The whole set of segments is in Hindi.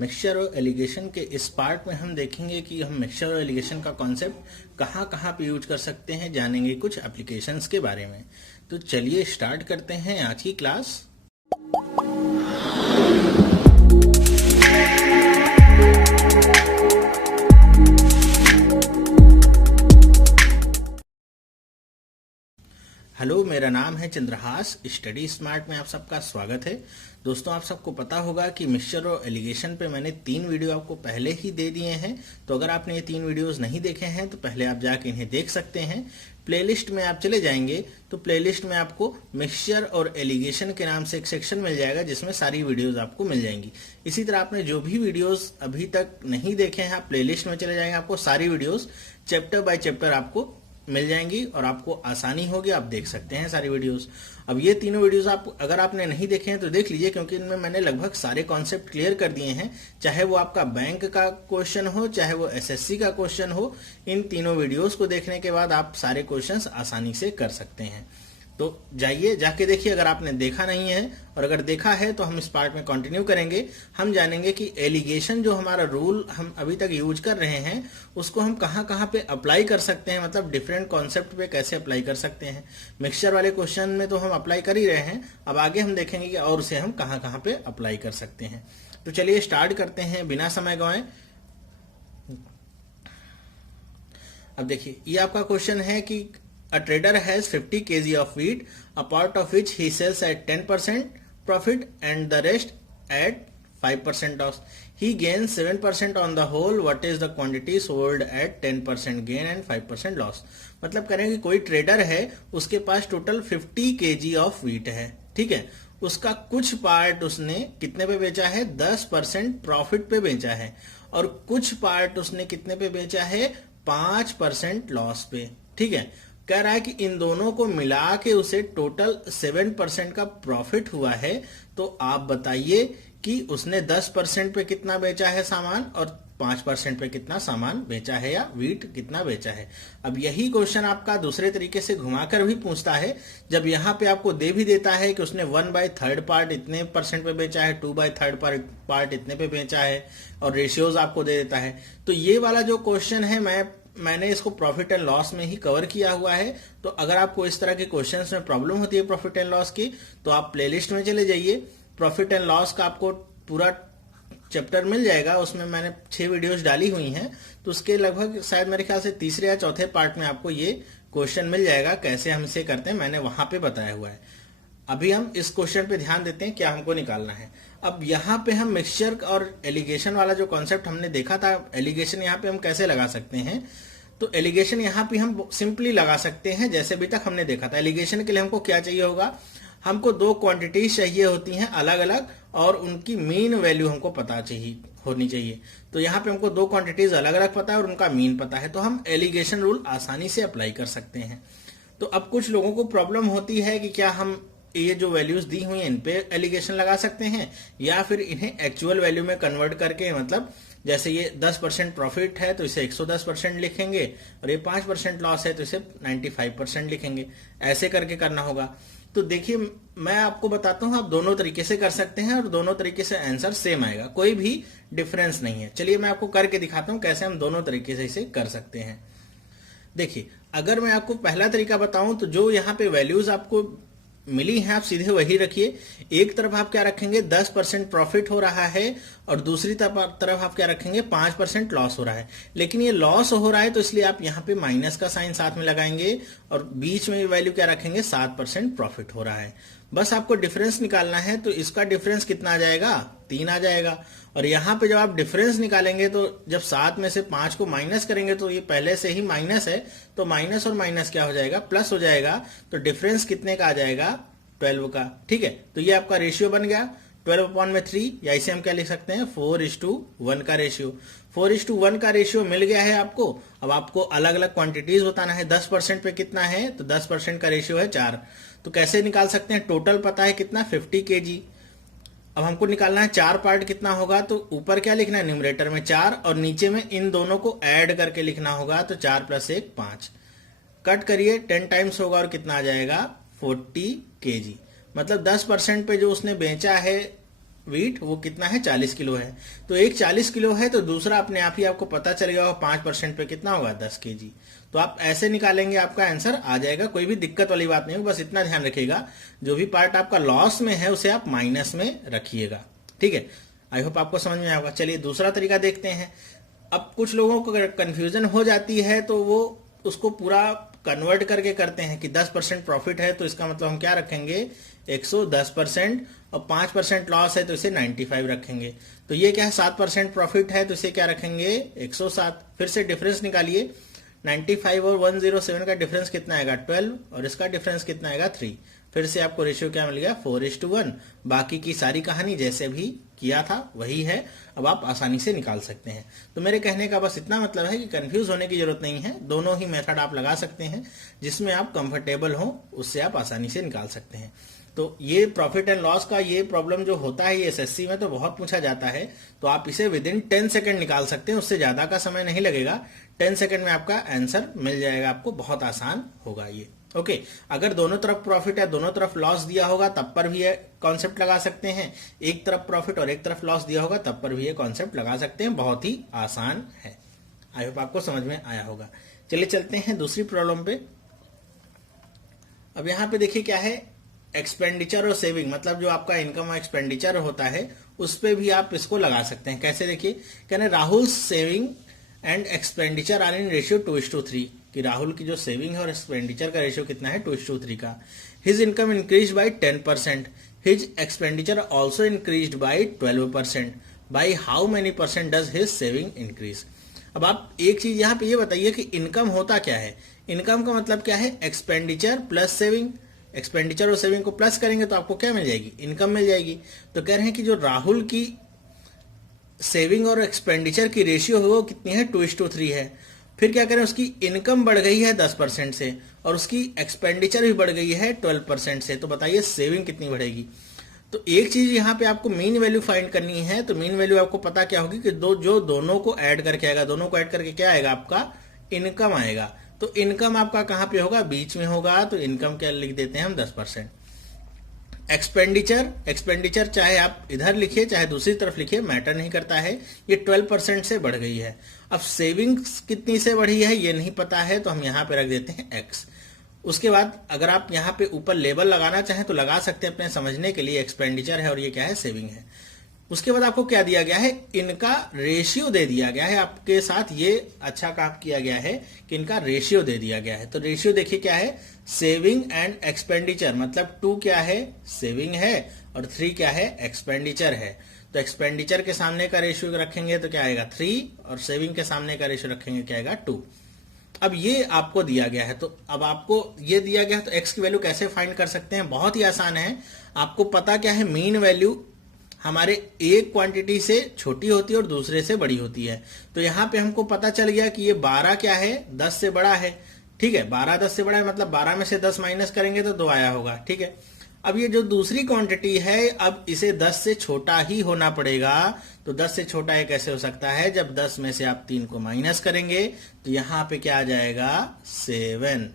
मिक्सचर और एलिगेशन के इस पार्ट में हम देखेंगे कि हम मिक्सचर और एलिगेशन का कॉन्सेप्ट कहाँ कहाँ पे यूज कर सकते हैं, जानेंगे कुछ एप्लीकेशंस के बारे में। तो चलिए स्टार्ट करते हैं आज की क्लास। हेलो, मेरा नाम है चंद्रहास। स्टडी स्मार्ट में आप सबका स्वागत है। दोस्तों, आप सबको पता होगा कि मिक्सचर और एलिगेशन पे मैंने 3 वीडियो आपको पहले ही दे दिए हैं। तो अगर आपने ये 3 वीडियोस नहीं देखे हैं तो पहले आप जाके इन्हें देख सकते हैं। प्लेलिस्ट में आप चले जाएंगे तो प्लेलिस्ट में आपको मिक्सचर और एलिगेशन के नाम से एक सेक्शन मिल जाएगा जिसमें सारी वीडियोस आपको मिल जाएंगी। इसी तरह आपने जो भी वीडियोस अभी तक नहीं देखे हैं, आप प्लेलिस्ट में चले जाएंगे, आपको सारी वीडियोस चैप्टर बाय चैप्टर आपको मिल जाएंगी और आपको आसानी होगी, आप देख सकते हैं सारी वीडियोस। अब ये तीनों वीडियोस आप अगर आपने नहीं देखे हैं तो देख लीजिए, क्योंकि इनमें मैंने लगभग सारे कॉन्सेप्ट क्लियर कर दिए हैं। चाहे वो आपका बैंक का क्वेश्चन हो, चाहे वो एसएससी का क्वेश्चन हो, इन तीनों वीडियोस को देखने के बाद आप सारे क्वेश्चंस आसानी से कर सकते हैं। तो जाइए, जाके देखिए अगर आपने देखा नहीं है, और अगर देखा है तो हम इस पार्ट में कंटिन्यू करेंगे। हम जानेंगे कि एलिगेशन जो हमारा रूल हम अभी तक यूज कर रहे हैं उसको हम कहाँ कहाँ पे अप्लाई कर सकते हैं, मतलब डिफरेंट कॉन्सेप्ट पे कैसे अप्लाई कर सकते हैं। मिक्सचर वाले क्वेश्चन में तो हम अप्लाई कर ही रहे हैं, अब आगे हम देखेंगे कि और उसे हम कहाँ कहाँ पे अप्लाई कर सकते हैं। तो चलिए स्टार्ट करते हैं बिना समय गवाए। अब देखिए, ये आपका क्वेश्चन है कि a trader has 50 kg of wheat, a part of which he sells at 10% profit and the rest at 5% loss. He gains 7% on the whole. What is the quantity sold at 10% gain and 5% loss? मतलब करेंगे कोई ट्रेडर है, उसके पास टोटल 50 kg ऑफ व्हीट है, ठीक है। उसका कुछ पार्ट उसने कितने पे बेचा है, 10% प्रॉफिट पे बेचा है, और कुछ पार्ट उसने कितने पे बेचा है, 5% लॉस पे, ठीक है। कह रहा है कि इन दोनों को मिला के उसे टोटल 7% का प्रॉफिट हुआ है। तो आप बताइए कि उसने 10% पे कितना बेचा है सामान और 5% पे कितना सामान बेचा है, या व्हीट कितना बेचा है। अब यही क्वेश्चन आपका दूसरे तरीके से घुमाकर भी पूछता है, जब यहाँ पे आपको दे भी देता है कि उसने 1/3 पार्ट इतने % पे बेचा है, 2/3 पार्ट इतने पे बेचा है, और रेशियोज आपको दे देता है। तो ये वाला जो क्वेश्चन है मैंने इसको प्रॉफिट एंड लॉस में ही कवर किया हुआ है। तो अगर आपको इस तरह के क्वेश्चंस में प्रॉब्लम होती है प्रॉफिट एंड लॉस की, तो आप प्लेलिस्ट में चले जाइए। प्रॉफिट एंड लॉस का आपको पूरा चैप्टर मिल जाएगा, उसमें मैंने 6 वीडियोस डाली हुई हैं। तो उसके लगभग शायद मेरे ख्याल से तीसरे या चौथे पार्ट में आपको ये क्वेश्चन मिल जाएगा, कैसे हम इसे करते हैं, मैंने वहां पे बताया हुआ है। अभी हम इस क्वेश्चन पे ध्यान देते हैं, क्या हमको निकालना है। अब यहाँ पे हम मिक्सचर और एलिगेशन वाला जो कॉन्सेप्ट हमने देखा था, एलिगेशन यहाँ पे हम कैसे लगा सकते हैं। तो एलिगेशन यहाँ पे हम सिंपली लगा सकते हैं जैसे अभी तक हमने देखा था। एलिगेशन के लिए हमको क्या चाहिए होगा, हमको 2 क्वांटिटीज चाहिए होती हैं अलग अलग, और उनकी मीन वैल्यू हमको पता चाहिए होनी चाहिए। तो यहाँ पे हमको 2 क्वांटिटीज अलग अलग पता है और उनका मीन पता है, तो हम एलिगेशन रूल आसानी से अप्लाई कर सकते हैं। तो अब कुछ लोगों को प्रॉब्लम होती है कि क्या हम ये जो वैल्यूज दी हुई हैं इन पे एलिगेशन लगा सकते हैं, या फिर इन्हें एक्चुअल वैल्यू में कन्वर्ट करके, मतलब जैसे ये 10% प्रॉफिट है तो इसे 110% लिखेंगे, और ये 5% लॉस है तो इसे 95% लिखेंगे, ऐसे करके करना होगा। तो देखिए, मैं आपको बताता हूं, आप दोनों तरीके से कर सकते हैं और दोनों तरीके से आंसर सेम आएगा, कोई भी डिफरेंस नहीं है। चलिए मैं आपको करके दिखाता हूं कैसे हम दोनों तरीके से इसे कर सकते हैं। देखिए, अगर मैं आपको पहला तरीका बताऊं तो जो यहाँ पे वैल्यूज आपको मिली हैं आप सीधे वही रखिए। एक तरफ आप क्या रखेंगे, 10% प्रॉफिट हो रहा है, और दूसरी तरफ आप क्या रखेंगे, 5% लॉस हो रहा है। लेकिन ये लॉस हो रहा है तो इसलिए आप यहाँ पे माइनस का साइन साथ में लगाएंगे, और बीच में वैल्यू क्या रखेंगे, 7% प्रॉफिट हो रहा है। बस आपको डिफरेंस निकालना है, तो इसका डिफरेंस कितना आ जाएगा, 3 आ जाएगा। और यहाँ पे जब आप डिफरेंस निकालेंगे तो जब 7 में से 5 को माइनस करेंगे तो ये पहले से ही माइनस है, तो माइनस और माइनस क्या हो जाएगा, प्लस हो जाएगा। तो डिफरेंस कितने का आ जाएगा, 12 का, ठीक है। तो ये आपका रेशियो बन गया 12/3, या इसे हम क्या लिख सकते हैं, 4:1 का रेशियो। 4:1 का रेशियो मिल गया है आपको। अब आपको अलग अलग क्वांटिटीज बताना है। 10% पे कितना है, तो 10% का रेशियो है 4। तो कैसे निकाल सकते हैं, टोटल पता है कितना, 50 kg। अब हमको निकालना है 4 पार्ट कितना होगा, तो ऊपर क्या लिखना है, न्यूमरेटर में 4, और नीचे में इन दोनों को ऐड करके लिखना होगा। तो 4 + 1 5, कट करिए 10 टाइम्स होगा और कितना आ जाएगा, 40 kg। मतलब 10% पे जो उसने बेचा है वीट वो कितना है 40 किलो है। तो एक 40 किलो है तो दूसरा अपने आप ही आपको पता चल गया होगा 5% पे कितना होगा 10 केजी। तो आप ऐसे निकालेंगे, आपका आंसर आ जाएगा, कोई भी दिक्कत वाली बात नहीं होगी। बस इतना ध्यान रखिएगा जो भी पार्ट आपका लॉस में है उसे आप माइनस में रखिएगा, ठीक है। आई होप आपको समझ में आएगा। चलिए दूसरा तरीका देखते हैं। अब कुछ लोगों को कंफ्यूजन हो जाती है तो वो उसको पूरा कन्वर्ट करके करते हैं कि 10% प्रॉफिट है तो इसका मतलब हम क्या रखेंगे 110%, और 5% लॉस है तो इसे 95 रखेंगे। तो ये क्या है 7% प्रॉफिट है तो इसे क्या रखेंगे 107। फिर से डिफरेंस निकालिए, 95 और 107 का डिफरेंस कितना आएगा 12, और इसका डिफरेंस कितना आएगा 3। फिर से आपको रेशियो क्या मिल गया 4:1। बाकी की सारी कहानी जैसे भी किया था वही है, अब आप आसानी से निकाल सकते हैं। तो मेरे कहने का बस इतना मतलब है कि कंफ्यूज होने की जरूरत नहीं है, दोनों ही मेथड आप लगा सकते हैं, जिसमें आप कंफर्टेबल हो उससे आप आसानी से निकाल सकते हैं। तो ये प्रॉफिट एंड लॉस का ये प्रॉब्लम जो होता है ये एसएससी में तो बहुत पूछा जाता है, तो आप इसे विद इन 10 सेकंड निकाल सकते हैं, उससे ज्यादा का समय नहीं लगेगा। 10 सेकंड में आपका आंसर मिल जाएगा, आपको बहुत आसान होगा ये। ओके, अगर दोनों तरफ प्रॉफिट है दोनों तरफ लॉस दिया होगा तब पर भी ये कॉन्सेप्ट लगा सकते हैं, एक तरफ प्रॉफिट और एक तरफ लॉस दिया होगा तब पर भी ये कॉन्सेप्ट लगा सकते हैं, बहुत ही आसान है। आई होप आपको समझ में आया होगा। चलिए चलते हैं दूसरी प्रॉब्लम पे। अब यहां पे देखिए क्या है, एक्सपेंडिचर और सेविंग, मतलब जो आपका इनकम और एक्सपेंडिचर होता है उस पे भी आप इसको लगा सकते हैं। कैसे देखिए, कहने Rahul saving and expenditure are in ratio 2:3, कि राहुल की जो सेविंग है और एक्सपेंडिचर का रेशियो कितना है 2:3 का। His income increase by 10%, his expenditure also increase by 12%, by how many percent does his saving increase. अब आप एक चीज यहाँ पे ये बताइए कि इनकम होता क्या है। इनकम का मतलब क्या है, एक्सपेंडिचर प्लस सेविंग। एक्सपेंडिचर और सेविंग को प्लस करेंगे तो आपको क्या मिल जाएगी, इनकम मिल जाएगी। तो कह रहे हैं कि जो राहुल की सेविंग और एक्सपेंडिचर की रेशियो है वो कितनी है 2:3 है। फिर क्या करें, उसकी इनकम बढ़ गई है 10% से और उसकी एक्सपेंडिचर भी बढ़ गई है 12% से। तो बताइए सेविंग कितनी बढ़ेगी। तो एक चीज यहाँ पे आपको मीन वैल्यू फाइंड करनी है। तो मीन वैल्यू आपको पता क्या होगी कि जो दोनों को ऐड करके आएगा, दोनों को ऐड करके क्या आएगा आपका इनकम आएगा। तो इनकम आपका कहां पे होगा, बीच में होगा। तो इनकम क्या लिख देते हैं हम 10%। एक्सपेंडिचर चाहे आप इधर लिखिए चाहे दूसरी तरफ लिखिए, मैटर नहीं करता है, ये 12% से बढ़ गई है। अब सेविंग्स कितनी से बढ़ी है ये नहीं पता है, तो हम यहां पे रख देते हैं एक्स। उसके बाद अगर आप यहां पे ऊपर लेबल लगाना चाहें तो लगा सकते हैं अपने समझने के लिए, एक्सपेंडिचर है और ये क्या है सेविंग है। उसके बाद आपको क्या दिया गया है, इनका रेशियो दे दिया गया है। आपके साथ ये अच्छा काम किया गया है कि इनका रेशियो दे दिया गया है। तो रेशियो देखिए क्या है, सेविंग एंड एक्सपेंडिचर, मतलब 2 क्या है सेविंग है और 3 क्या है एक्सपेंडिचर है। तो एक्सपेंडिचर के सामने का रेशियो रखेंगे तो क्या आएगा 3, और सेविंग के सामने का रेशियो रखेंगे क्या आएगा 2। अब ये आपको दिया गया है, तो अब आपको ये दिया गया है तो एक्स की वैल्यू कैसे फाइंड कर सकते हैं, बहुत ही आसान है। आपको पता क्या है, मीन वैल्यू हमारे एक क्वांटिटी से छोटी होती है और दूसरे से बड़ी होती है। तो यहां पे हमको पता चल गया कि ये 12 क्या है 10 से बड़ा है, ठीक है। 12 10 से बड़ा है मतलब 12 में से 10 माइनस करेंगे तो 2 आया होगा, ठीक है। अब ये जो दूसरी क्वांटिटी है, अब इसे 10 से छोटा ही होना पड़ेगा। तो 10 से छोटा ये कैसे हो सकता है, जब 10 में से आप 3 को माइनस करेंगे तो यहां पे क्या आ जाएगा 7।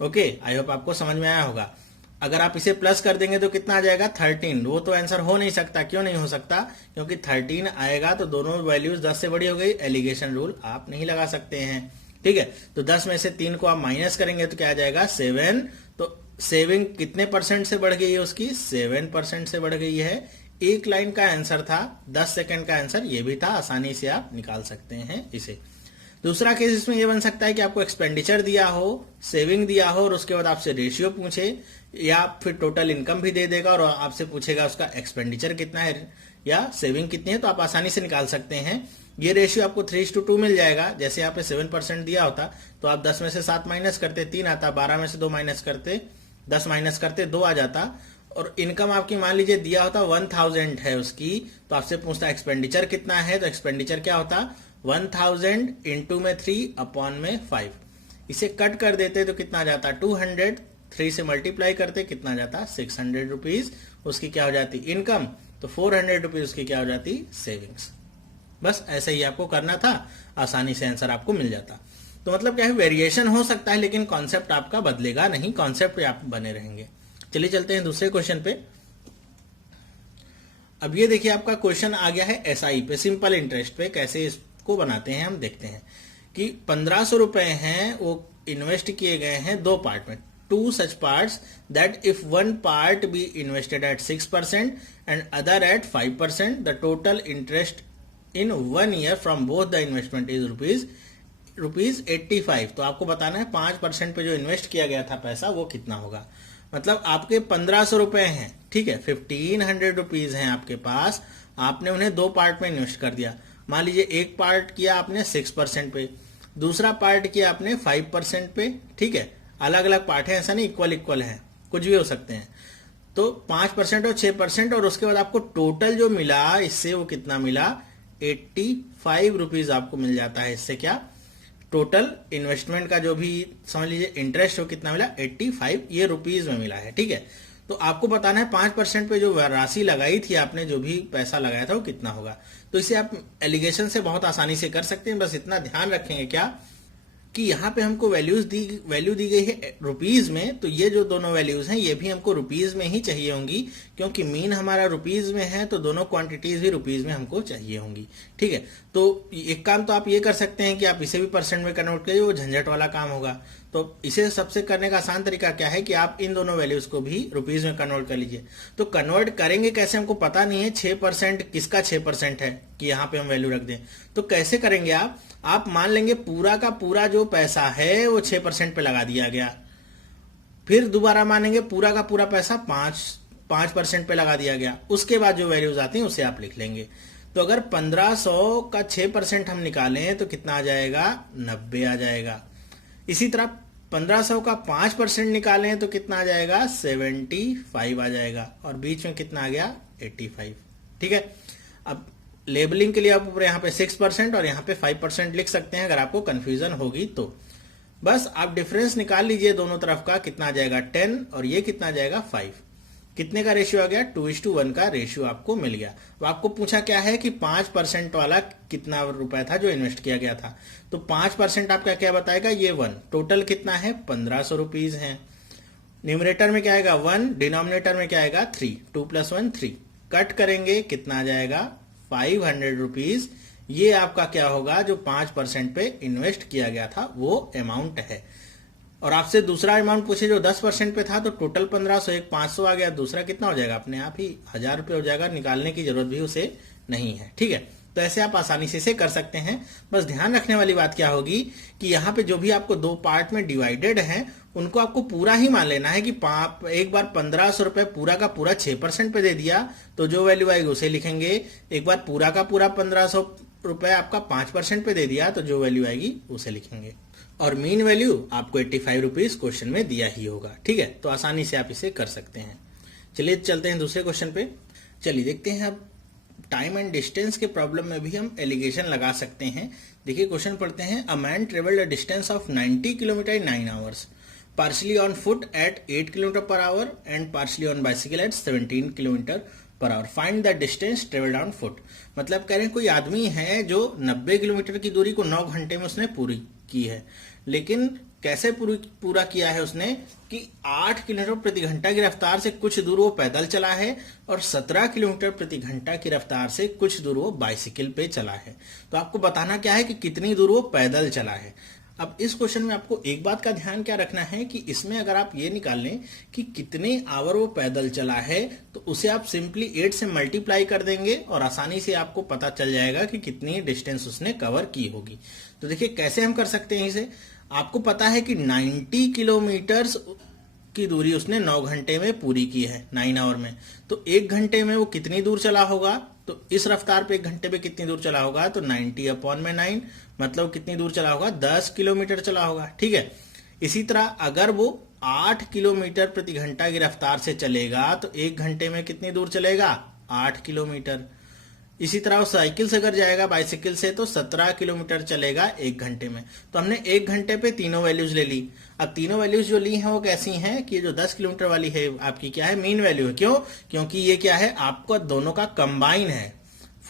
ओके, आई होप आपको समझ में आया होगा। अगर आप इसे प्लस कर देंगे तो कितना आ जाएगा 13। वो तो आंसर हो नहीं सकता, क्यों नहीं हो सकता, क्योंकि 13 आएगा तो दोनों वैल्यूज 10 से बड़ी हो गई, एलिगेशन रूल आप नहीं लगा सकते हैं, ठीक है। तो 10 में से 3 को आप माइनस करेंगे तो क्या आ जाएगा 7। तो सेविंग कितने परसेंट से बढ़ गई है उसकी, 7% से बढ़ गई है। एक लाइन का आंसर था, 10 सेकंड का आंसर ये भी था, आसानी से आप निकाल सकते हैं इसे। दूसरा केस इसमें यह बन सकता है कि आपको एक्सपेंडिचर दिया हो, सेविंग दिया हो और उसके बाद आपसे रेशियो पूछे, या फिर टोटल इनकम भी दे देगा और आपसे पूछेगा उसका एक्सपेंडिचर कितना है या सेविंग कितनी है। तो आप आसानी से निकाल सकते हैं। ये रेशियो आपको 3:2 मिल जाएगा। जैसे यहाँ पे 7% दिया होता तो आप 10 में से 7 माइनस करते 3 आता, 12 में से 2 माइनस करते 10 माइनस करते 2 आ जाता। और इनकम आपकी मान लीजिए दिया होता 1000 है उसकी, तो आपसे पूछता एक्सपेंडिचर कितना है, तो एक्सपेंडिचर क्या होता 1000 इंटू में 3 अपॉन में 5। इसे कट कर देते तो कितना जाता 200, 3 से मल्टीप्लाई करते कितना जाता 600 रुपीज उसकी क्या हो जाती इनकम, तो 400 रुपीज उसकी क्या हो जाती सेविंग्स। बस ऐसे ही आपको करना था, आसानी से आंसर आपको मिल जाता। तो मतलब क्या है, वेरिएशन हो सकता है लेकिन कॉन्सेप्ट आपका बदलेगा नहीं, कॉन्सेप्ट पे आप बने रहेंगे। चलिए चलते हैं दूसरे क्वेश्चन पे। अब ये देखिए आपका क्वेश्चन आ गया है एसआई पे, सिंपल इंटरेस्ट पे। कैसे इसको बनाते हैं हम देखते हैं कि 1500 रुपए हैं वो इन्वेस्ट किए गए हैं दो पार्ट में, two such parts that if one part be invested at 6% and other at 5%, the total interest in 1 year from both the investment is rupees 85। तो आपको बताना है 5% पे जो इन्वेस्ट किया गया था पैसा वो कितना होगा। मतलब आपके 1500 रुपए हैं, ठीक है, 1500 रुपीज हैं आपके पास, आपने उन्हें दो पार्ट में इन्वेस्ट कर दिया। मान लीजिए एक पार्ट किया आपने 6% पे, दूसरा पार्ट किया आपने 5% पे, ठीक है, अलग अलग पार्ट है, ऐसा नहीं इक्वल है, कुछ भी हो सकते हैं। तो 5% और 6%, और उसके बाद आपको टोटल जो मिला इससे वो कितना मिला, 85 रुपीज आपको मिल जाता है। इससे क्या, टोटल इन्वेस्टमेंट का जो भी समझ लीजिए इंटरेस्ट हो कितना मिला, 85 ये रुपीज में मिला है, ठीक है। तो आपको बताना है 5% पे जो राशि लगाई थी आपने, जो भी पैसा लगाया था वो कितना होगा। तो इसे आप एलिगेशन से बहुत आसानी से कर सकते हैं। बस इतना ध्यान रखेंगे क्या कि यहाँ पे हमको वैल्यू दी गई है रुपीज में, तो ये जो दोनों वैल्यूज हैं ये भी हमको रुपीज में ही चाहिए होंगी, क्योंकि मीन हमारा रुपीज में है तो दोनों क्वांटिटीज भी रुपीज में हमको चाहिए होंगी, ठीक है। तो एक काम तो आप ये कर सकते हैं कि आप इसे भी परसेंट में कन्वर्ट करिए, वो झंझट वाला काम होगा। तो इसे सबसे करने का आसान तरीका क्या है कि आप इन दोनों वैल्यूज को भी रुपीज में कन्वर्ट कर लीजिए। तो कन्वर्ट करेंगे कैसे हमको पता नहीं है, 6% किसका 6% है कि यहाँ पे हम वैल्यू रख दें। तो कैसे करेंगे आप मान लेंगे पूरा का पूरा जो पैसा है वो 6% पे लगा दिया गया, फिर दोबारा मानेंगे पूरा का पूरा पैसा 5% पे लगा दिया गया, उसके बाद जो वैल्यूज आती हैं उसे आप लिख लेंगे। तो अगर 1500 का 6% हम निकालें तो कितना आ जाएगा, 90 आ जाएगा। इसी तरह 1500 का 5% निकालें तो कितना आ जाएगा, 75 आ जाएगा, और बीच में कितना आ गया, 85, ठीक है। अब लेबलिंग के लिए आप ऊपर यहाँ पे 6% और यहाँ पे 5% लिख सकते हैं अगर आपको कंफ्यूजन होगी तो। बस आप डिफरेंस निकाल लीजिए दोनों तरफ का, कितना आ जाएगा 10 और ये कितना आ जाएगा 5। कितने का रेशियो आ गया, 2:1 का रेशियो आपको मिल गया। तो आपको पूछा क्या है कि 5% वाला कितना रुपए था जो इन्वेस्ट किया गया था। तो 5% आपका क्या बताएगा, ये 1, टोटल कितना है 1500 रुपीज है। न्यूमरेटर में क्या आएगा 1, डिनोमिनेटर में क्या आएगा 3, 2 + 1 3, कट करेंगे कितना आ जाएगा 500 रुपीज। ये आपका क्या होगा, जो 5% पे इन्वेस्ट किया गया था वो अमाउंट है। और आपसे दूसरा अमाउंट पूछे जो 10% पे था, तो टोटल 1500, एक 500 आ गया, दूसरा कितना हो जाएगा, अपने आप ही 1000 रुपये हो जाएगा, निकालने की जरूरत भी उसे नहीं है, ठीक है। तो ऐसे आप आसानी से इसे कर सकते हैं। बस ध्यान रखने वाली बात क्या होगी कि यहाँ पे जो भी आपको दो पार्ट में डिवाइडेड है उनको आपको पूरा ही मान लेना है कि एक बार 1500 रुपए पूरा का पूरा 6% पे दे दिया तो जो वैल्यू आएगी उसे लिखेंगे। एक बार पूरा का पूरा 1500 रुपए आपका 5% पे दे दिया तो जो वैल्यू आएगी उसे लिखेंगे। और मीन वैल्यू आपको 85 रुपीज क्वेश्चन में दिया ही होगा, ठीक है। तो आसानी से आप इसे कर सकते हैं। चलिए चलते हैं दूसरे क्वेश्चन पे। चलिए देखते हैं अब टाइम एंड डिस्टेंस के प्रॉब्लम में भी हम एलिगेशन लगा सकते हैं। देखिए क्वेश्चन पढ़ते हैं। A man travelled a distance of 90 kilometre in 9 hours, partially on foot at 8 km/h and partially on bicycle at 17 km/h. Find the distance traveled on foot. मतलब कह रहे हैं कोई आदमी है जो 90 किलोमीटर की दूरी को 9 घंटे में उसने पूरी की है, लेकिन कैसे पूरा किया है उसने कि 8 किलोमीटर प्रति घंटा की रफ्तार से कुछ दूर वो पैदल चला है और 17 किलोमीटर प्रति घंटा की रफ्तार से कुछ दूर वो बाइसिकल पे चला है। तो आपको बताना क्या है कि कितनी दूर वो पैदल चला है। अब इस क्वेश्चन में आपको एक बात का ध्यान क्या रखना है कि इसमें अगर आप ये निकाल लें कि कितने आवर वो पैदल चला है तो उसे आप सिंपली 8 से मल्टीप्लाई कर देंगे और आसानी से आपको पता चल जाएगा कि कितनी डिस्टेंस उसने कवर की होगी। तो देखिए कैसे हम कर सकते हैं इसे। आपको पता है कि 90 किलोमीटर की दूरी उसने 9 घंटे में पूरी की है, 9 आवर में। तो 1 घंटे में वो कितनी दूर चला होगा, तो इस रफ्तार पे 1 घंटे में कितनी दूर चला होगा, तो 90/9 मतलब कितनी दूर चला होगा, 10 किलोमीटर चला होगा, ठीक है। इसी तरह अगर वो 8 किलोमीटर प्रति घंटा की रफ्तार से चलेगा तो 1 घंटे में कितनी दूर चलेगा, 8 किलोमीटर। इसी तरह वो साइकिल से अगर जाएगा बाइसिकल से तो 17 किलोमीटर चलेगा 1 घंटे में। तो हमने 1 घंटे पे तीनों वैल्यूज ले ली। अब तीनों वैल्यूज जो ली हैं वो कैसी हैं कि जो 10 किलोमीटर वाली है आपकी क्या है, मीन वैल्यू है। क्यों, क्योंकि ये क्या है आपको दोनों का कंबाइन है,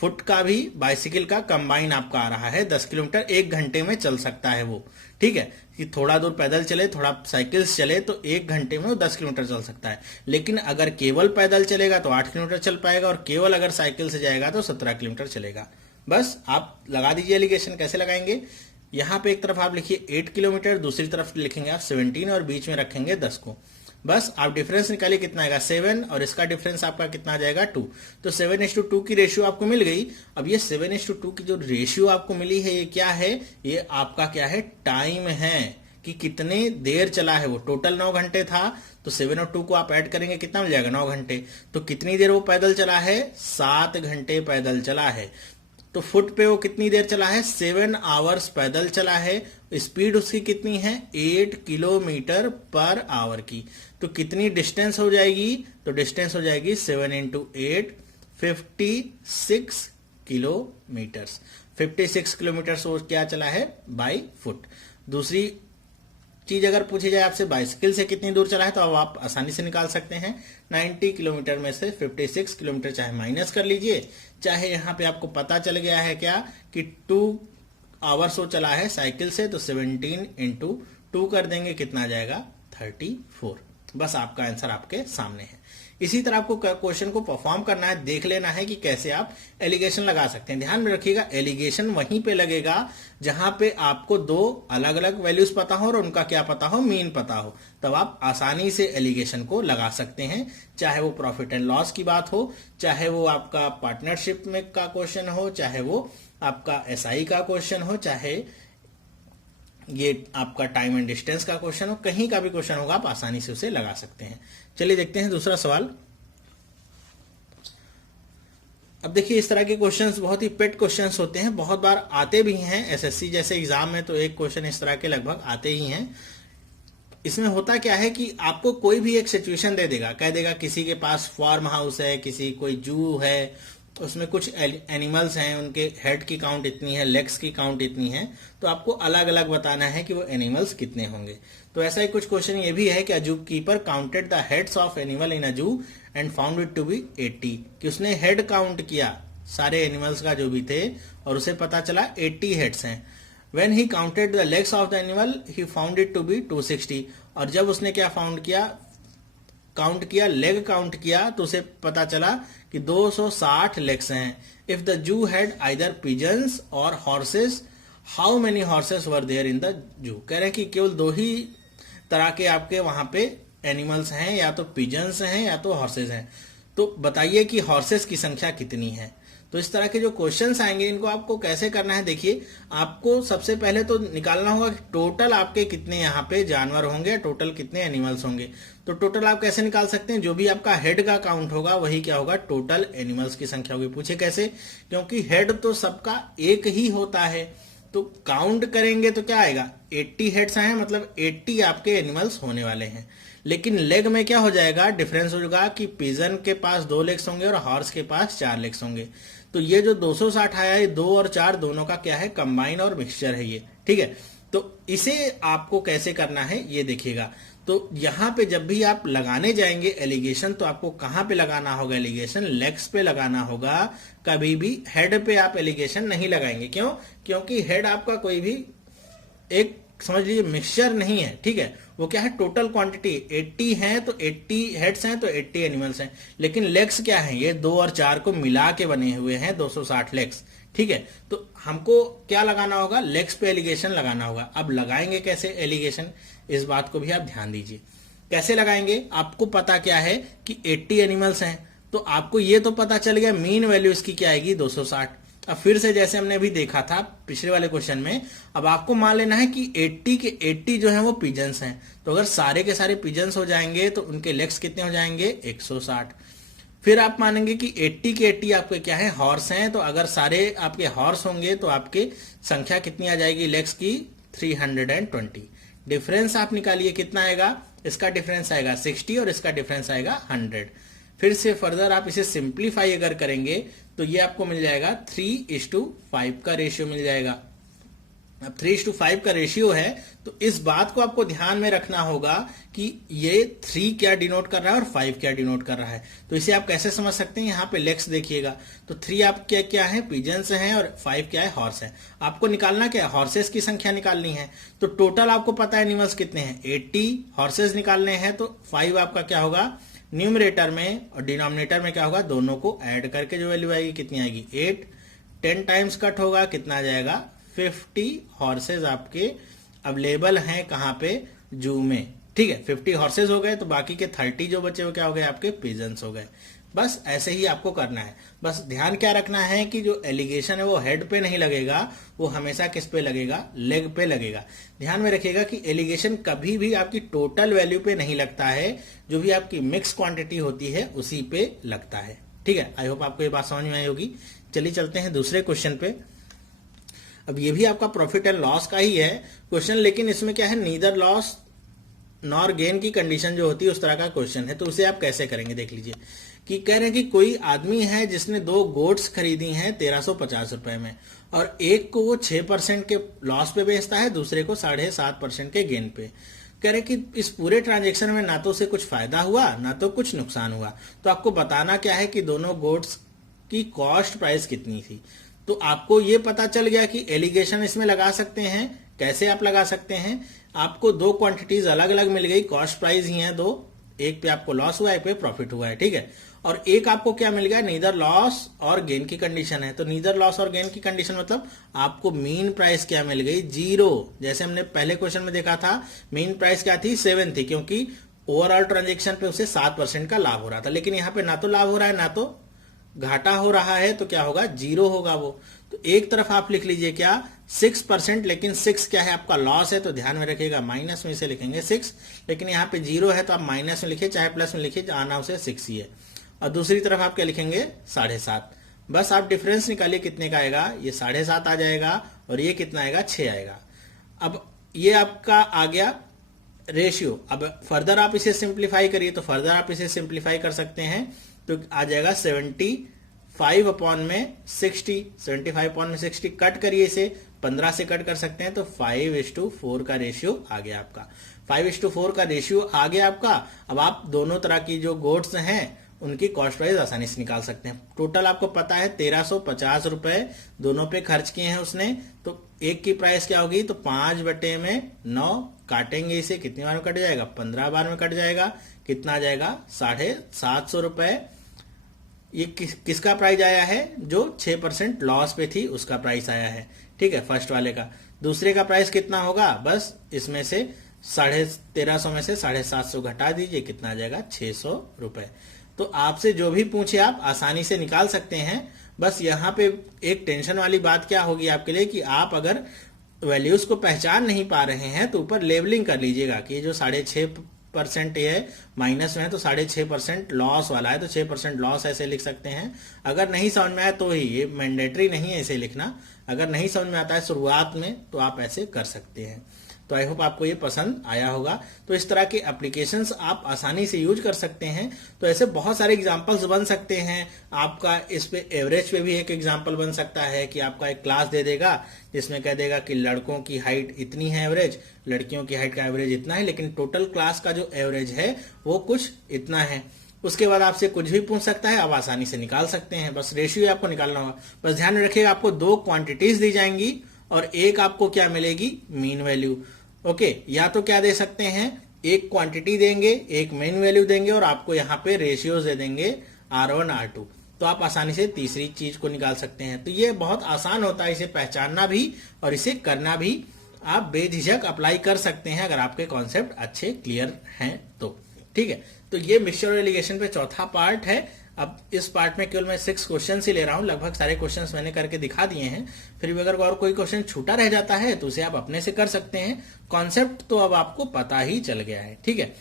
फुट का भी बाइसिकल का कंबाइन आपका आ रहा है। 10 किलोमीटर 1 घंटे में चल सकता है वो, ठीक है, कि थोड़ा दूर पैदल चले, थोड़ा साइकिल से चले तो 1 घंटे में वो 10 किलोमीटर चल सकता है। लेकिन अगर केवल पैदल चलेगा तो 8 किलोमीटर चल पाएगा, और केवल अगर साइकिल से जाएगा तो 17 किलोमीटर चलेगा। बस आप लगा दीजिए एलिगेशन। कैसे लगाएंगे, यहाँ पे एक तरफ आप लिखिए 8 किलोमीटर, दूसरी तरफ लिखेंगे आप 17 और बीच में रखेंगे 10 को। बस आप डिफरेंस निकालिए, कितना आएगा 7, और इसका डिफरेंस आपका कितना आ जाएगा 2। तो 7:2 की रेशियो आपको मिल गई। अब ये 7:2 की जो रेशियो आपको मिली है ये क्या है, ये आपका क्या है, टाइम है, कि कितने देर चला है वो। टोटल 9 घंटे था, तो 7 और 2 को आप ऐड करेंगे कितना मिल जाएगा, 9 घंटे। तो कितनी देर वो पैदल चला है, 7 घंटे पैदल चला है। तो फुट पे वो कितनी देर चला है, 7 आवर्स पैदल चला है। स्पीड उसकी कितनी है, 8 किलोमीटर पर आवर की। तो कितनी डिस्टेंस हो जाएगी, तो डिस्टेंस हो जाएगी 7 × 8 56 किलोमीटर्स। 56 किलोमीटर्स वो क्या चला है, बाई फुट। दूसरी चीज अगर पूछी जाए आपसे बाइसिकल से कितनी दूर चला है, तो अब आप आसानी से निकाल सकते हैं। 90 किलोमीटर में से 56 किलोमीटर चाहे माइनस कर लीजिए, चाहे यहाँ पे आपको पता चल गया है क्या कि 2 आवर्स वो चला है साइकिल से, तो 17 × 2 कर देंगे, कितना आ जाएगा 34। बस आपका आंसर आपके सामने है। इसी तरह आपको क्वेश्चन को परफॉर्म करना है, देख लेना है कि कैसे आप एलिगेशन लगा सकते हैं। ध्यान में रखिएगा, एलिगेशन वहीं पे लगेगा जहां पे आपको 2 अलग अलग वैल्यूज पता हो और उनका क्या पता हो, मीन पता हो, तब आप आसानी से एलिगेशन को लगा सकते हैं। चाहे वो प्रॉफिट एंड लॉस की बात हो, चाहे वो आपका पार्टनरशिप में का क्वेश्चन हो, चाहे वो आपका SI का क्वेश्चन हो, चाहे ये आपका टाइम एंड डिस्टेंस का क्वेश्चन हो, कहीं का भी क्वेश्चन होगा आप आसानी से उसे लगा सकते हैं। चलिए देखते हैं दूसरा सवाल। अब देखिए, इस तरह के क्वेश्चंस बहुत ही पेट क्वेश्चंस होते हैं, बहुत बार आते भी हैं SSC जैसे एग्जाम में, तो एक क्वेश्चन इस तरह के लगभग आते ही हैं। इसमें होता क्या है कि आपको कोई भी एक सिचुएशन दे देगा, कह देगा किसी के पास फार्म हाउस है, किसी कोई जू है, उसमें कुछ एनिमल्स हैं, उनके हेड की काउंट इतनी है, लेग्स की काउंट इतनी है, तो आपको अलग अलग बताना है कि वो एनिमल्स कितने होंगे। तो ऐसा ही कुछ क्वेश्चन ये भी है कि a zoo keeper counted the heads of animal in a zoo and found it to be 80, कि उसने हेड काउंट किया सारे एनिमल्स का जो भी थे और उसे पता चला 80 हेड्स हैं। When he counted the legs of the animal, he found it to be 260, और जब उसने क्या फाउंड किया, काउंट किया, लेग काउंट किया, तो उसे पता चला कि 260 लेग्स हैं। If the zoo had either pigeons or horses, how many horses were there in the zoo. कह रहे हैं कि केवल 2 ही तरह के आपके वहां पे एनिमल्स हैं, या तो पिजन्स हैं या तो हॉर्सेस हैं, तो बताइए कि हॉर्सेस की संख्या कितनी है। तो इस तरह के जो क्वेश्चंस आएंगे इनको आपको कैसे करना है, देखिए आपको सबसे पहले तो निकालना होगा कि टोटल आपके कितने यहाँ पे जानवर होंगे, टोटल कितने एनिमल्स होंगे। तो टोटल आप कैसे निकाल सकते हैं, जो भी आपका हेड का काउंट होगा वही क्या होगा, टोटल एनिमल्स की संख्या होगी। पूछे कैसे, क्योंकि हेड तो सबका एक ही होता है, तो काउंट करेंगे तो क्या आएगा, 80 हेड्स आए, मतलब 80 आपके एनिमल्स होने वाले हैं। लेकिन लेग में क्या हो जाएगा, डिफरेंस होगा कि पिजन के पास 2 लेग्स होंगे और हॉर्स के पास 4 लेग्स होंगे। तो ये जो 260 आया है, 2 और 4 दोनों का क्या है, कंबाइन और मिक्सचर है ये, ठीक है। तो इसे आपको कैसे करना है ये देखिएगा। तो यहां पे जब भी आप लगाने जाएंगे एलिगेशन, तो आपको कहां पे लगाना होगा एलिगेशन, लेग्स पे लगाना होगा। कभी भी हेड पे आप एलिगेशन नहीं लगाएंगे। क्यों, क्योंकि हेड आपका कोई भी एक समझ लीजिए मिक्सचर नहीं है, ठीक है। वो क्या है, टोटल क्वांटिटी 80 है, तो 80 हेड्स हैं तो 80 एनिमल्स हैं। लेकिन लेग्स क्या है, ये 2 और 4 को मिला के बने हुए हैं 260 लेग्स, ठीक है। तो हमको क्या लगाना होगा, लेग्स पे एलिगेशन लगाना होगा। अब लगाएंगे कैसे एलिगेशन, इस बात को भी आप ध्यान दीजिए। कैसे लगाएंगे, आपको पता क्या है कि 80 एनिमल्स हैं, तो आपको ये तो पता चल गया मीन वैल्यू इसकी क्या आएगी, 260। अब फिर से जैसे हमने अभी देखा था पिछले वाले क्वेश्चन में, अब आपको मान लेना है कि 80 के 80 जो है वो पिजन्स हैं। तो अगर सारे के सारे पिजन्स हो जाएंगे तो उनके लेग्स कितने हो जाएंगे, 160। फिर आप मानेंगे कि 80 के 80 आपके क्या है, हॉर्स हैं। तो अगर सारे आपके हॉर्स होंगे तो आपके संख्या कितनी आ जाएगी लेग्स की, 320। डिफरेंस आप निकालिए कितना आएगा, इसका डिफरेंस आएगा 60 और इसका डिफरेंस आएगा 100। फिर से फर्दर आप इसे सिंप्लीफाई अगर करेंगे तो ये आपको मिल जाएगा 3:5 का रेशियो मिल जाएगा। अब 3:5 का रेशियो है, तो इस बात को आपको ध्यान में रखना होगा कि ये 3 क्या डिनोट कर रहा है और 5 क्या डिनोट कर रहा है। तो इसे आप कैसे समझ सकते हैं, यहाँ पे लेक्स देखिएगा, तो 3 आप क्या क्या है, पिजन्स हैं, और 5 क्या है, हॉर्स है। आपको निकालना क्या है, हॉर्सेस की संख्या निकालनी है। तो टोटल आपको पता है एनिमल्स कितने हैं, 80 हॉर्सेस निकालने हैं, तो 5 आपका क्या होगा न्यूमरेटर में, और डिनोमिनेटर में क्या होगा, दोनों को ऐड करके जो वैल्यू आएगी कितनी आएगी 8। 10 टाइम्स कट होगा, कितना आ जाएगा 50 हॉर्सेज आपके अवेलेबल हैं कहां पे, जू में। ठीक है, 50 हॉर्सेज हो गए, तो बाकी के 30 जो बचे वो क्या हो गए, आपके पिजन्स हो गए। बस ऐसे ही आपको करना है। बस ध्यान क्या रखना है कि जो एलिगेशन है वो हेड पे नहीं लगेगा, वो हमेशा किस पे लगेगा, लेग पे लगेगा। ध्यान में रखिएगा कि एलिगेशन कभी भी आपकी टोटल वैल्यू पे नहीं लगता है, जो भी आपकी मिक्स क्वांटिटी होती है उसी पे लगता है। ठीक है, आई होप आपको ये बात समझ में आई होगी। चलिए चलते हैं दूसरे क्वेश्चन पे। अब ये भी आपका प्रॉफिट एंड लॉस का ही है क्वेश्चन, लेकिन इसमें क्या है, नीदर लॉस नॉर गेन की कंडीशन जो होती है उस तरह का क्वेश्चन है। तो उसे आप कैसे करेंगे, देख लीजिए कि कह रहे हैं कि कोई आदमी है जिसने 2 गोट्स खरीदी हैं 1350 रुपए में, और एक को वो 6% के लॉस पे बेचता है, दूसरे को 7.5% के गेन पे। कह रहे कि इस पूरे ट्रांजेक्शन में ना तो उसे कुछ फायदा हुआ ना तो कुछ नुकसान हुआ। तो आपको बताना क्या है कि दोनों गोट्स की कॉस्ट प्राइस कितनी थी। तो आपको ये पता चल गया कि एलिगेशन इसमें लगा सकते हैं। कैसे आप लगा सकते हैं, आपको 2 क्वांटिटीज अलग अलग मिल गई, कॉस्ट प्राइस ही है 2, एक पे आपको लॉस हुआ है, एक पे प्रॉफिट हुआ है। ठीक है, और एक आपको क्या मिल गया, नीदर लॉस और गेन की कंडीशन है। तो नीदर लॉस और गेन की कंडीशन मतलब आपको मीन प्राइस क्या मिल गई, 0। जैसे हमने पहले क्वेश्चन में देखा था, मीन प्राइस क्या थी, 7 थी, क्योंकि ओवरऑल ट्रांजेक्शन पे उसे 7% का लाभ हो रहा था। लेकिन यहाँ पे ना तो लाभ हो रहा है ना तो घाटा हो रहा है, तो क्या होगा, 0 होगा वो। तो एक तरफ आप लिख लीजिए क्या 6%, लेकिन 6 क्या है, आपका लॉस है, तो ध्यान में रखिएगा माइनस में से लिखेंगे 6, लेकिन यहाँ पे 0 है तो आप माइनस में लिखिए चाहे प्लस में लिखिए, आना उसे 6 ही है। और दूसरी तरफ आप क्या लिखेंगे 7.5। बस आप डिफरेंस निकालिए कितने का आएगा, ये 7.5 आ जाएगा, और ये कितना आएगा 6 आएगा। अब ये आपका आ गया रेशियो। अब फर्दर आप इसे सिंप्लीफाई करिए, तो फर्दर आप इसे सिंप्लीफाई कर सकते हैं, तो आ जाएगा 75 अपॉन में 60। 75 अपॉन में 60 कट करिए, इसे 15 से कट कर सकते हैं, तो 5:4 का रेशियो आ गया आपका। 5:4 का रेशियो आ गया आपका। अब आप दोनों तरह की जो गोट्स हैं उनकी कॉस्ट प्राइस आसानी से निकाल सकते हैं। टोटल आपको पता है 1350 रुपए दोनों पे खर्च किए हैं उसने, तो एक की प्राइस क्या होगी, तो 5/9 काटेंगे इसे, कितनी बार में कट जाएगा, 15 बार में कट जाएगा, कितना आ जाएगा 750 रुपए। ये किसका प्राइस आया है, जो 6% लॉस पे थी उसका प्राइस आया है। ठीक है, फर्स्ट वाले का। दूसरे का प्राइस कितना होगा, बस इसमें से 1350 में से 750 घटा दीजिए, कितना आ जाएगा 600 रुपए। तो आपसे जो भी पूछे आप आसानी से निकाल सकते हैं। बस यहाँ पे एक टेंशन वाली बात क्या होगी आपके लिए कि आप अगर वैल्यूज को पहचान नहीं पा रहे हैं तो ऊपर लेबलिंग कर लीजिएगा कि ये जो 6.5% है माइनस में है, तो 6.5% लॉस वाला है, तो 6% लॉस ऐसे लिख सकते हैं। अगर नहीं समझ में आए तो ही, ये मैंडेटरी नहीं है इसे लिखना, अगर नहीं समझ में आता है शुरुआत में तो आप ऐसे कर सकते हैं। तो आई होप आपको ये पसंद आया होगा। तो इस तरह के एप्लीकेशंस आप आसानी से यूज कर सकते हैं। तो ऐसे बहुत सारे एग्जांपल्स बन सकते हैं। आपका इस पे एवरेज पे भी एक एग्जांपल बन सकता है कि आपका एक क्लास दे देगा जिसमें कह देगा कि लड़कों की हाइट इतनी है एवरेज, लड़कियों की हाइट का एवरेज इतना है, लेकिन टोटल क्लास का जो एवरेज है वो कुछ इतना है। उसके बाद आपसे कुछ भी पूछ सकता है, आप आसानी से निकाल सकते हैं। बस रेशियो आपको निकालना होगा। बस ध्यान में रखिएगा, आपको 2 क्वांटिटीज दी जाएंगी और एक आपको क्या मिलेगी, मीन वैल्यू। ओके, या तो क्या दे सकते हैं, एक क्वांटिटी देंगे, एक मेन वैल्यू देंगे, और आपको यहाँ पे रेशियोज दे देंगे R1 R2। तो आप आसानी से तीसरी चीज को निकाल सकते हैं। तो ये बहुत आसान होता है, इसे पहचानना भी और इसे करना भी आप बेझिझक अप्लाई कर सकते हैं अगर आपके कॉन्सेप्ट अच्छे क्लियर हैं तो। ठीक है, तो ये मिक्सचर एलिगेशन पे चौथा पार्ट है। अब इस पार्ट में केवल मैं 6 क्वेश्चन ही ले रहा हूं, लगभग सारे क्वेश्चंस मैंने करके दिखा दिए हैं। फिर भी अगर और कोई क्वेश्चन छूटा रह जाता है तो उसे आप अपने से कर सकते हैं। कॉन्सेप्ट तो अब आपको पता ही चल गया है। ठीक है,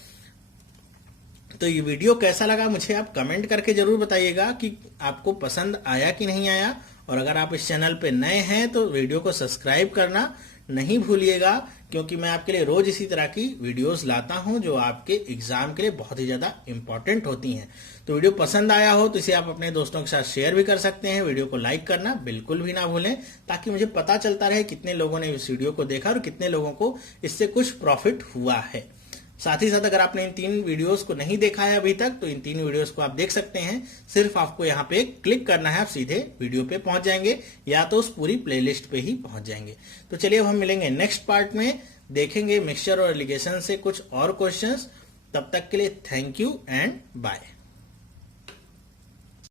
तो ये वीडियो कैसा लगा मुझे आप कमेंट करके जरूर बताइएगा कि आपको पसंद आया कि नहीं आया। और अगर आप इस चैनल पे नए हैं तो वीडियो को सब्सक्राइब करना नहीं भूलिएगा, क्योंकि मैं आपके लिए रोज इसी तरह की वीडियोस लाता हूं जो आपके एग्जाम के लिए बहुत ही ज्यादा इंपॉर्टेंट होती हैं। तो वीडियो पसंद आया हो तो इसे आप अपने दोस्तों के साथ शेयर भी कर सकते हैं। वीडियो को लाइक करना बिल्कुल भी ना भूलें, ताकि मुझे पता चलता रहे कितने लोगों ने इस वीडियो को देखा और कितने लोगों को इससे कुछ प्रॉफिट हुआ है। साथ ही साथ अगर आपने इन 3 वीडियोस को नहीं देखा है अभी तक, तो इन 3 वीडियोस को आप देख सकते हैं। सिर्फ आपको यहाँ पे क्लिक करना है, आप सीधे वीडियो पे पहुंच जाएंगे या तो उस पूरी प्लेलिस्ट पे ही पहुंच जाएंगे। तो चलिए अब हम मिलेंगे नेक्स्ट पार्ट में, देखेंगे मिक्सचर और एलिगेशन से कुछ और क्वेश्चंस। तब तक के लिए थैंक यू एंड बाय।